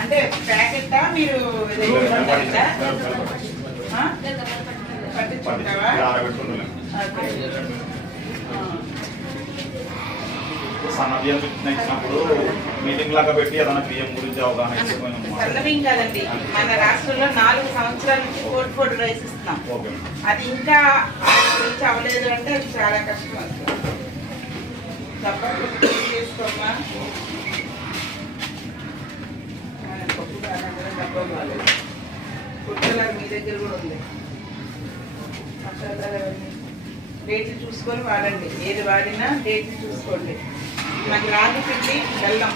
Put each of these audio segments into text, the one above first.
అంటే ప్యాకెట్టా మీరు? పట్టించుకుంటావా? ఓకే. సన్న బియ్యం ఇచ్చినప్పుడు మీటింగ్ లాగా పెట్టి ఏదైనా బియ్యం గురించి అవగాహన సన్నబియ్యం కాదండి. మన రాష్ట్రంలో నాలుగు సంవత్సరాల నుంచి కోడి ఫోడ్ రైస్ ఇస్తున్నాం. అది ఇంకా రీచ్ అవ్వలేదు అంటే అది చాలా కష్టం తప్పకుండా చేసుకోమ్మా పప్పు కావాలంటే డబ్బా కావాలి కుక్కలాగా మీ దగ్గర కూడా ఉంది మసాలాలు అవన్నీ డేట్లు చూసుకొని వాడండి ఏది వాడినా డేట్లు చూసుకోండి మనకి రాగి పిండి బెల్లం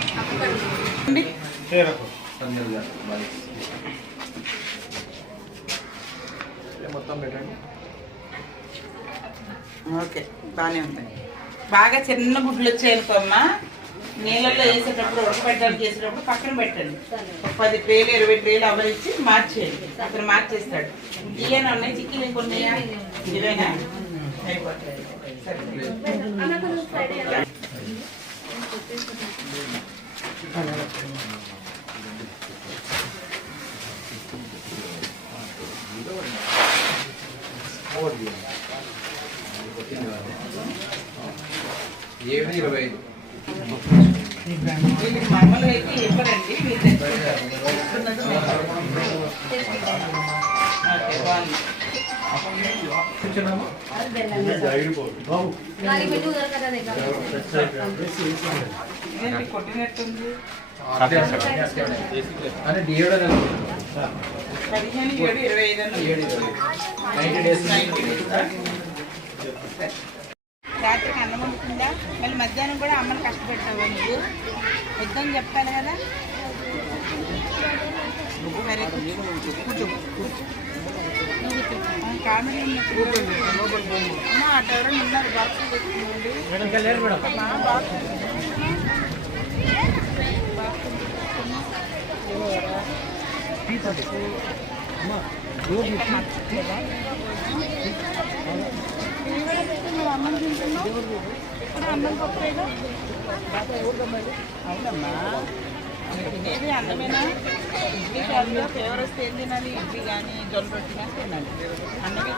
మొత్తం పెట్టండి ఓకే బాగానే ఉంటాయి బాగా చిన్న గుడ్లు వచ్చాయనుకోమ్మా నీళ్ళల్లో వేసేటప్పుడు ఉడకబెట్టడానికి చేసేటప్పుడు పక్కన పెట్టండి. ఒక పది ట్రేలు ఇరవై ట్రేలు అవరిచ్చి మార్చేయండి. అతను మార్చేస్తాడు. ఇవేనా ఉన్నాయి చిక్కీలు ఇంకొన్నాయా? ఇవేనా? అయిపోతాయి. సరే. ఏడు ఇరవై ఐదు మామూలుగా అయితే ఇవ్వరండి ఇదేంటి కొట్టినట్టుంది అంటే డిఏడ్ పదిహేను ఏడు ఇరవై ఐదు అన్నది. ఏడు ఇరవై నైన్టీ డేస్ నైన్టీ డేస్. రాత్రికి అన్నం వండుతుందా మళ్ళీ మధ్యాహ్నం కూడా అమ్మని కష్టపెట్టావా నువ్వు? వద్దని చెప్పాను కదా. కామెడీ అమ్మ అటు ఎవరైనా ఉన్నారు? బాక్స్ బాక్స్ అన్నం తింటున్నావు ఇప్పుడు అన్నం అవునమ్మా తినేది అన్నమేనా ఇడ్లీ కాదు ఫేవర్ వస్తే ఏం తినాలి ఇడ్లీ కానీ జొన్న రొట్టి కానీ తినాలి అన్నమే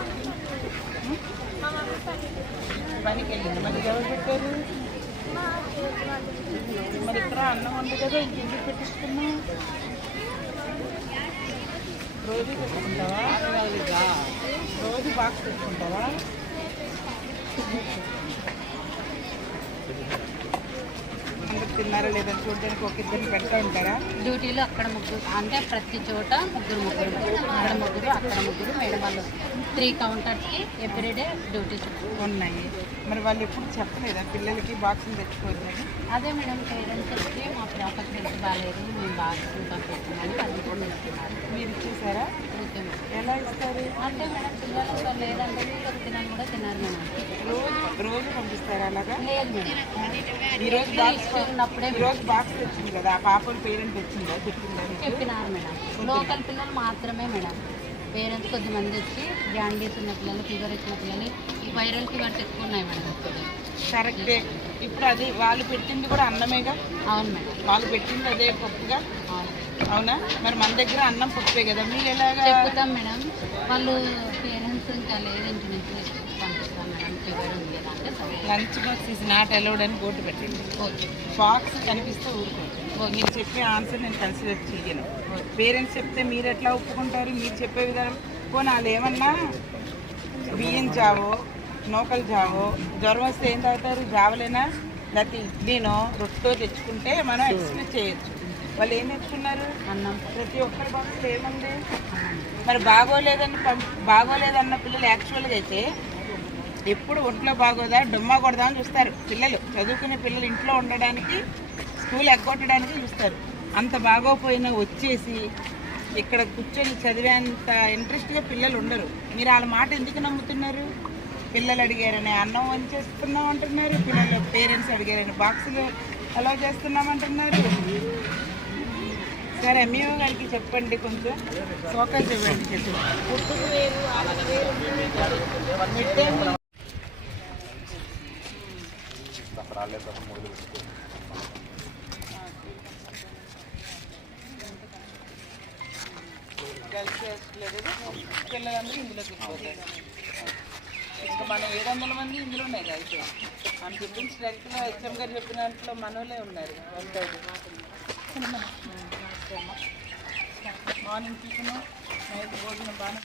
పనికి వెళ్ళింది మరి ఎవరు పెట్టారు మరి ఇక్కడ అన్నం ఉంది కదా ఇంటికి పెట్టిస్తున్నావు రోజు పెట్టుకుంటావా? రోజు బాక్స్ పెట్టుకుంటావా? తిన్నారా లేదా చూడడానికి ఒక ఇద్దరిని పెడతా ఉంటారా? డ్యూటీలో అక్కడ ముగ్గురు అంటే ప్రతి చోట ముగ్గురు ముగ్గురు అక్కడ ముగ్గురు అక్కడ ముగ్గురు మేడం వాళ్ళు. త్రీ కౌంటర్స్కి ఎవ్రీడే డ్యూటీ చుట్టూ ఉన్నాయి. మరి వాళ్ళు ఎప్పుడు చెప్పలేదా? పిల్లలకి బాక్సులు తెచ్చుకోవద్దని? అదే మేడం పేరెంట్స్ వచ్చి మా ప్రాపర్ హెల్త్ బాగాలేదు మేము బాగా పంపిస్తున్నామని అది కూడా మీరు ఇచ్చేసారా? ఓకే ఎలా ఇస్తారు అంటే మేడం పిల్లలు సో లేదంటే మీరు తినని కూడా తిన్నారు మేడం. రోజు రోజు పంపిస్తారా అలాగా? లేదు మేడం. ఈ రోజు బాక్స్ ఉన్నప్పుడే ఈ రోజు బాక్స్ తెచ్చింది కదా ఆ పాపల పేరెంట్ వచ్చిందా? చెప్పినారు మేడం. లోకల్ పిల్లలు మాత్రమే మేడం. పేరెంట్స్ కొద్దిమంది వచ్చి జాండీస్ ఉన్న పిల్లలు ఫీవర్ వచ్చిన పిల్లలు ఈ వైరల్ ఫీవర్స్ ఎక్కువ ఉన్నాయి మేడం కరెక్టే. ఇప్పుడు అది వాళ్ళు పెట్టింది కూడా అన్నమేగా? అవును మేడం. వాళ్ళు పెట్టింది అదే పప్పుగా? అవును. అవునా? మరి మన దగ్గర అన్నం పప్పే కదా. మీరు ఎలాగా చెప్తాం మేడం. వాళ్ళు పేరెంట్స్ ఇంకా లేదు ఇంటి నుంచి పంపిస్తాం madam. Lunch box is not allowed అని బోర్డు పెట్టండి బాక్స్ కనిపిస్తే ఊరుకోండి మీరు చెప్పే ఆన్సర్ నేను కన్సిడర్ చేయను పేరెంట్స్ చెప్తే మీరు ఎట్లా ఒప్పుకుంటారు? మీరు చెప్పే విధానం. పోనీ వాళ్ళు ఏమన్నా బియ్యం జావో నూకలు జావో జ్వరం వస్తే ఏం తాగుతారు? జావలేనా? లేకపోతే ఇడ్లీనో రొట్టో తెచ్చుకుంటే మనం ఎక్స్ప్లెయిన్ చేయొచ్చు. వాళ్ళు ఏం తెచ్చుకున్నారు అన్నం. ప్రతి ఒక్కరి బాక్స్లో ఏముంది? మరి బాగోలేదని బాగోలేదన్న పిల్లలు యాక్చువల్గా అయితే ఎప్పుడు ఒంట్లో బాగోదా డొమ్మా కొడదా అని చూస్తారు పిల్లలు. చదువుకునే పిల్లలు ఇంట్లో ఉండడానికి స్కూల్ ఎగ్గొట్టడానికి చూస్తారు. అంత బాగోపోయినా వచ్చేసి ఇక్కడ కూర్చొని చదివేంత ఇంట్రెస్ట్గా పిల్లలు ఉండరు. మీరు వాళ్ళ మాట ఎందుకు నమ్ముతున్నారు? పిల్లలు అడిగారని అన్నం వంచేస్తున్నాం అంటున్నారు. పిల్లలు పేరెంట్స్ అడిగారని బాక్సులు అలా చేస్తున్నామంటున్నారు సరే ఎంఈఓ గారికి చెప్పండి కొంచెం. ఫోకస్ ఇవ్వండి చెప్పండి పిల్లలందరూ ఇందులోకి వెళ్ళిపోతారు ఇంకా మనం ఏడు వందల మంది ఇందులో ఉన్నాయి అయితే. మనం చెప్పిన స్ట్రెంత్లో హెచ్ఎం గారు చెప్పిన దాంట్లో మనోలే ఉన్నారు. వంద మార్నింగ్ టిఫిన్ నైట్ భోజనం బాగా